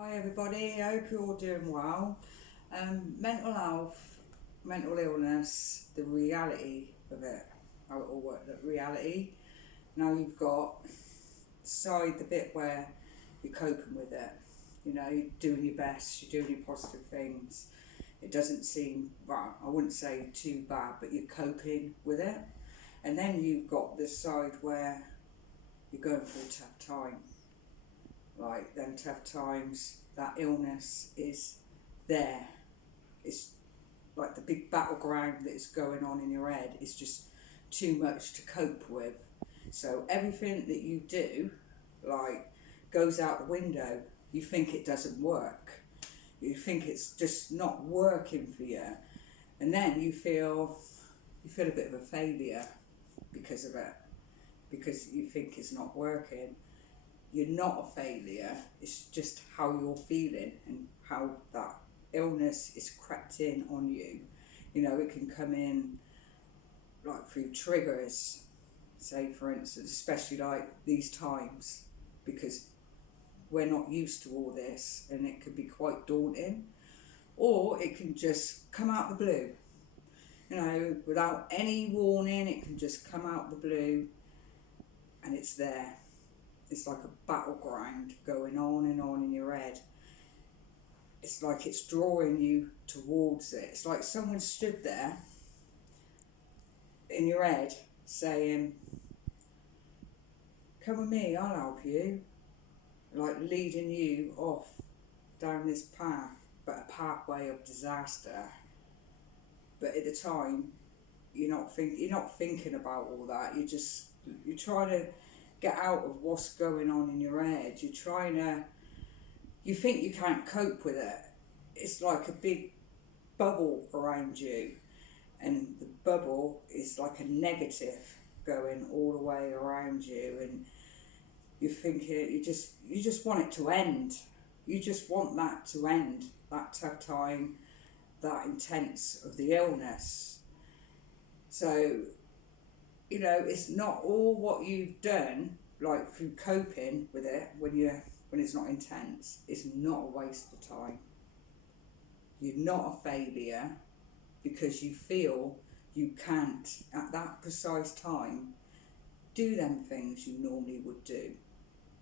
Hi everybody, I hope you're all doing well. Mental health, mental illness, the reality of it, how it all works, the reality. Now you've got the bit where you're coping with it. You know, you're doing your best, you're doing your positive things. It doesn't seem, well, I wouldn't say too bad, but you're coping with it. And then you've got this side where you're going through a tough time. Like them tough times, that illness is there. It's like the big battleground that is going on in your head is just too much to cope with. So everything that you do, like, goes out the window. You think it doesn't work. You think it's just not working for you, and then you feel a bit of a failure because of it, because you think it's not working. You're not a failure, it's just how you're feeling and how that illness is crept in on you. You know, it can come in like through triggers, say for instance, especially like these times, because we're not used to all this and it could be quite daunting, or it can just come out the blue, you know, without any warning. It can just come out the blue and it's there. It's like a battleground going on and on in your head. It's like it's drawing you towards it. It's like someone stood there in your head saying, come with me, I'll help you. Like leading you off down this path, but a pathway of disaster. But at the time, you're not thinking about all that. You're trying to get out of what's going on in your head. You think you can't cope with it. It's like a big bubble around you, and the bubble is like a negative going all the way around you, and you're thinking you just want it to end. You just want that to end, that tough time, that intense of the illness. So, you know, it's not all what you've done, like through coping with it when it's not intense. It's not a waste of time. You're not a failure because you feel you can't at that precise time do them things you normally would do.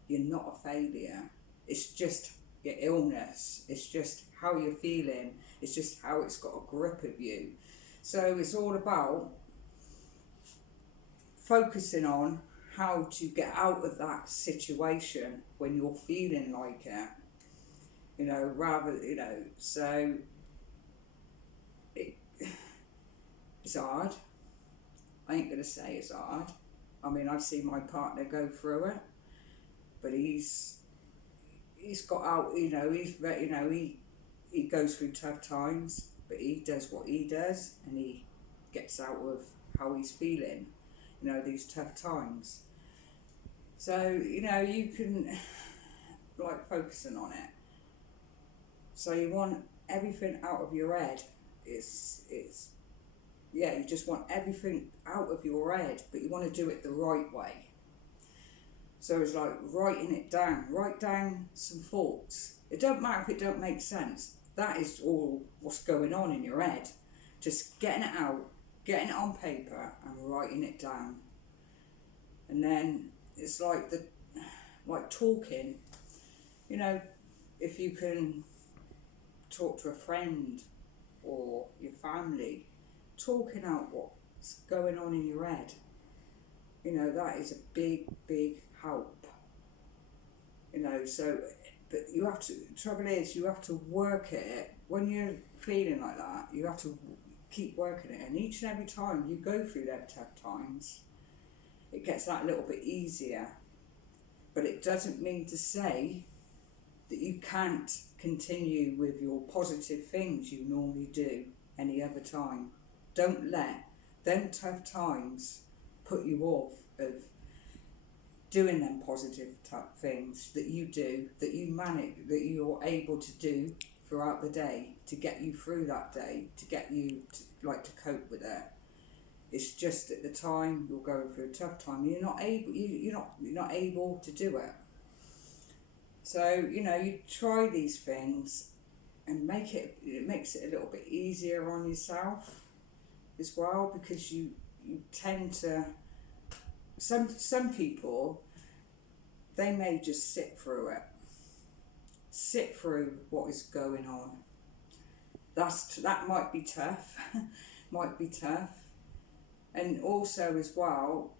You're not a failure. It's just your illness. It's just how you're feeling. It's just how it's got a grip of you. So it's all about focusing on how to get out of that situation when you're feeling like it. You know, so it's hard. I ain't gonna say it's hard. I mean, I've seen my partner go through it, but he's got out. He goes through tough times, but he does what he does, and he gets out of how he's feeling. You know, these tough times. So you can like focusing on it. So you want everything out of your head. You just want everything out of your head, but you want to do it the right way. So it's like writing it down. Write down some thoughts. It don't matter if it don't make sense. That is all what's going on in your head. Just getting it out, getting it on paper and writing it down. And then it's like talking. You know, if you can talk to a friend or your family, talking out what's going on in your head, you know, that is a big help. You know, so, but trouble is you have to work at it. When you're feeling like that, you have to keep working it, and each and every time you go through them tough times, it gets that little bit easier. But it doesn't mean to say that you can't continue with your positive things you normally do any other time. Don't let them tough times put you off of doing them positive type things that you do, that you manage, that you're able to do throughout the day to get you through that day, to get you to cope with it. It's just at the time you're going through a tough time, you're not able to do it. So, you know, you try these things and it makes it a little bit easier on yourself as well, because you tend to, some people, they may just sit through what is going on. That might be tough. Might be tough. And also as well,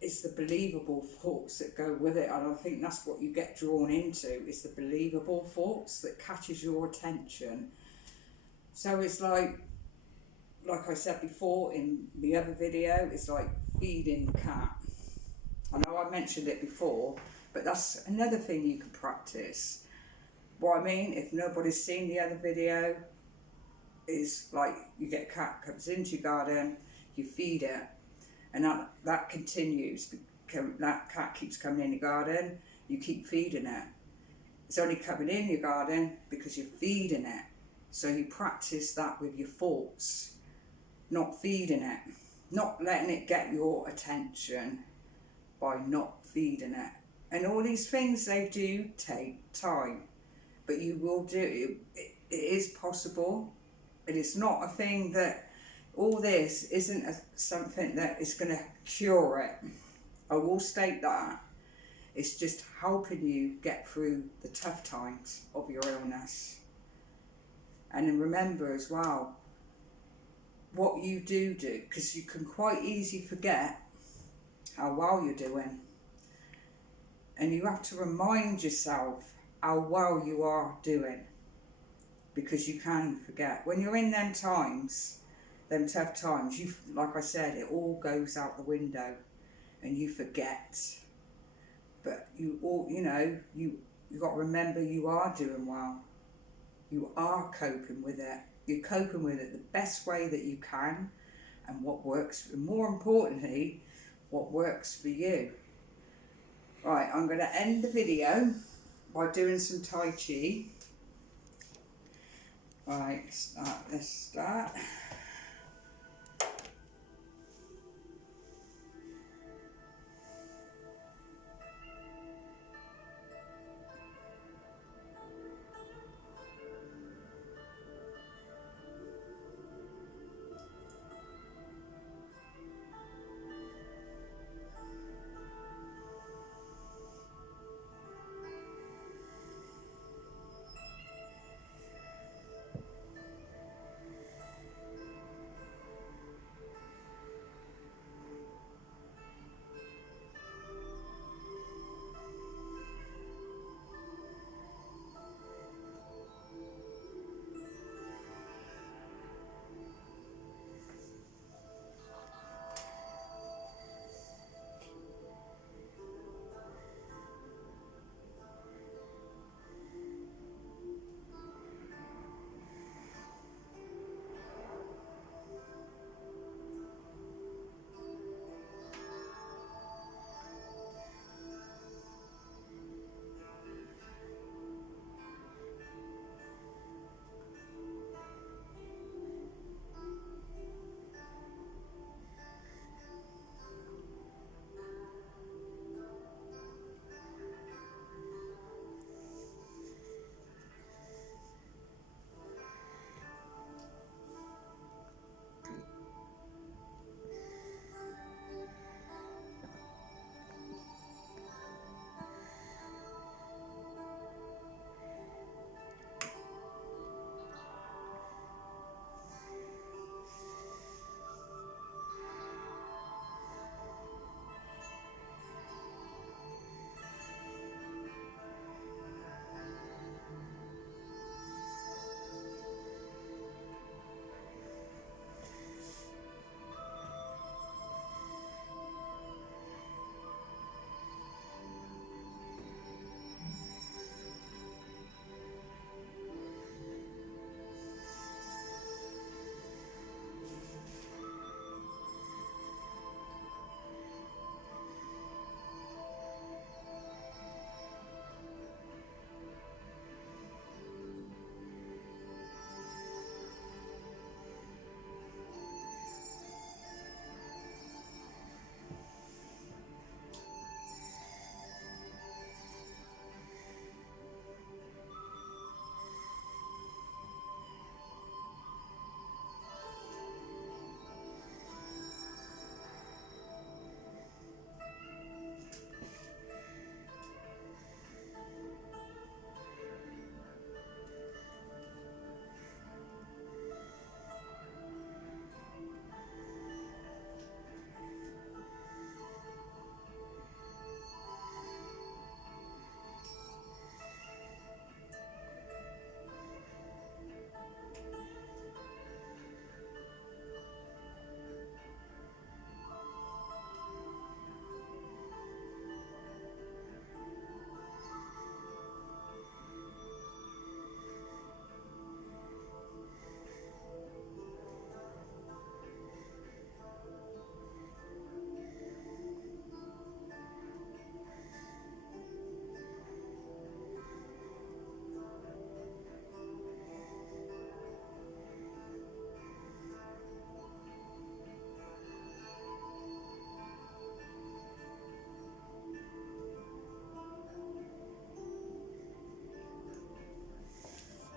it's the believable thoughts that go with it, and I think that's what you get drawn into, is the believable thoughts that catches your attention. So it's like I said before in the other video, it's like feeding the cat. I know I mentioned it before, but that's another thing you can practice. What I mean, if nobody's seen the other video, is like you get a cat comes into your garden, you feed it, and that continues. That cat keeps coming in the garden, you keep feeding it. It's only coming in your garden because you're feeding it. So you practice that with your thoughts, not feeding it, not letting it get your attention by not feeding it. And all these things, they do take time, but you will do it. It is possible. It is not a thing that, all this isn't something that is going to cure it. I will state that. It's just helping you get through the tough times of your illness. And then remember as well, what you do, because you can quite easily forget how well you're doing. And you have to remind yourself how well you are doing, because you can forget. When you're in them times, them tough times, you, like I said, it all goes out the window and you forget. But you got to remember you are doing well. You are coping with it. You're coping with it the best way that you can, and what works, and more importantly, what works for you. Right, I'm going to end the video by doing some Tai Chi. Right, let's start.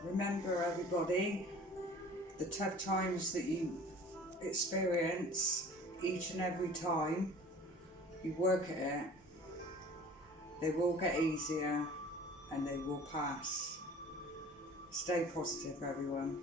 remember, everybody, the tough times that you experience, each and every time you work at it, they will get easier and they will pass. Stay positive, everyone.